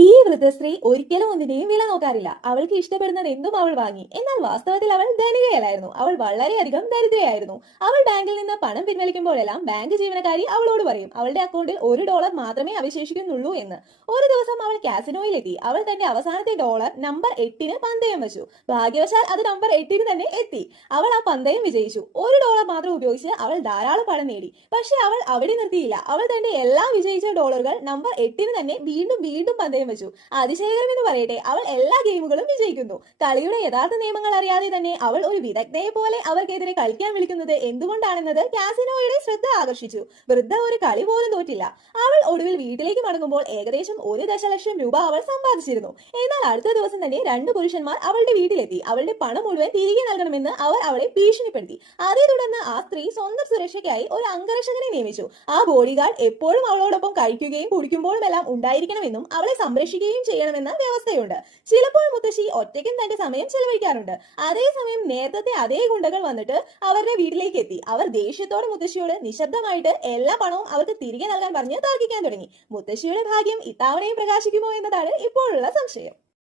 ഈ വൃദ്ധസ്ത്രീ ഒരിക്കലും ഒന്നിന്റെയും വില നോക്കാറില്ല. അവൾക്ക് ഇഷ്ടപ്പെടുന്നത് എന്തും അവൾ വാങ്ങി. എന്നാൽ വാസ്തവത്തിൽ അവൾ ധനികയല്ലായിരുന്നു. അവൾ വളരെയധികം ദരിദ്രയായിരുന്നു. അവൾ ബാങ്കിൽ നിന്ന് പണം പിൻവലിക്കുമ്പോഴെല്ലാം ബാങ്ക് ജീവനക്കാരി അവളോട് പറയും അവളുടെ അക്കൗണ്ടിൽ $1 മാത്രമേ അവശേഷിക്കുന്നുള്ളൂ എന്ന്. ഒരു ദിവസം അവൾ കാസിനോയിലെത്തി. അവൾ തന്റെ അവസാനത്തെ ഡോളർ നമ്പർ 8 പന്തയം വെച്ചു. ഭാഗ്യവശാൽ അത് നമ്പർ 8 തന്നെ എത്തി. അവൾ ആ പന്തയം വിജയിച്ചു. $1 മാത്രം ഉപയോഗിച്ച് അവൾ ധാരാളം പണം നേടി. പക്ഷെ അവൾ അവിടെ നിർത്തിയില്ല. അവൾ തന്റെ എല്ലാ വിജയിച്ച ഡോളറുകൾ നമ്പർ 8 തന്നെ വീണ്ടും വീണ്ടും പന്തയം വെച്ചു. അതിശയകരം എന്ന് പറയട്ടെ, അവൾ എല്ലാ ഗെയിമുകളും വിജയിക്കുന്നു. കളിയുടെ യഥാർത്ഥ നിയമങ്ങൾ അറിയാതെ തന്നെ അവൾ ഒരു വിദഗ്ധയെ പോലെ അവർക്കെതിരെ കളിക്കാൻ വിളിക്കുന്നത് എന്തുകൊണ്ടാണെന്നത് കാസിനോയുടെ ശ്രദ്ധ ആകർഷിച്ചു. വൃദ്ധ ഒരു കളി പോലും തോറ്റില്ല. അവൾ ഒടുവിൽ വീട്ടിലേക്ക് മടങ്ങുമ്പോൾ ഏകദേശം 1 ദശലക്ഷം രൂപ അവൾ സമ്പാദിച്ചിരുന്നു. എന്നാൽ അടുത്ത ദിവസം തന്നെ 2 പുരുഷന്മാർ അവളുടെ വീട്ടിലെത്തി. അവളുടെ പണം മുഴുവൻ തിരികെ നൽകണമെന്ന് അവർ അവളെ ഭീഷണിപ്പെടുത്തി. അതേ തുടർന്ന് ആ സ്ത്രീ സ്വന്തം സുരക്ഷയ്ക്കായി ഒരു അംഗരക്ഷകനെ നിയമിച്ചു. ആ ബോഡി ഗാർഡ് എപ്പോഴും അവളോടൊപ്പം കഴിക്കുകയും കുടിക്കുമ്പോഴും എല്ലാം ഉണ്ടായിരിക്കണമെന്നും അവളെ സംരക്ഷിക്കുകയും ചെയ്യണമെന്ന വ്യവസ്ഥയുണ്ട്. ചിലപ്പോൾ മുത്തശ്ശി ഒറ്റയ്ക്കും തന്റെ സമയം ചെലവഴിക്കാറുണ്ട്. അതേസമയം നേരത്തെ അതേ ഗുണ്ടകൾ വന്നിട്ട് അവരുടെ വീട്ടിലേക്ക് എത്തി. അവർ ദേഷ്യത്തോടെ മുത്തശ്ശിയോട് നിശബ്ദമായിട്ട് എല്ലാ പണവും അവർക്ക് തിരികെ നൽകാൻ പറഞ്ഞ് തർക്കിക്കാൻ തുടങ്ങി. മുത്തശ്ശിയുടെ ഭാഗ്യം ഇത്തവണയും പ്രകാശിക്കുമോ എന്നതാണ് ഇപ്പോഴുള്ള സംശയം.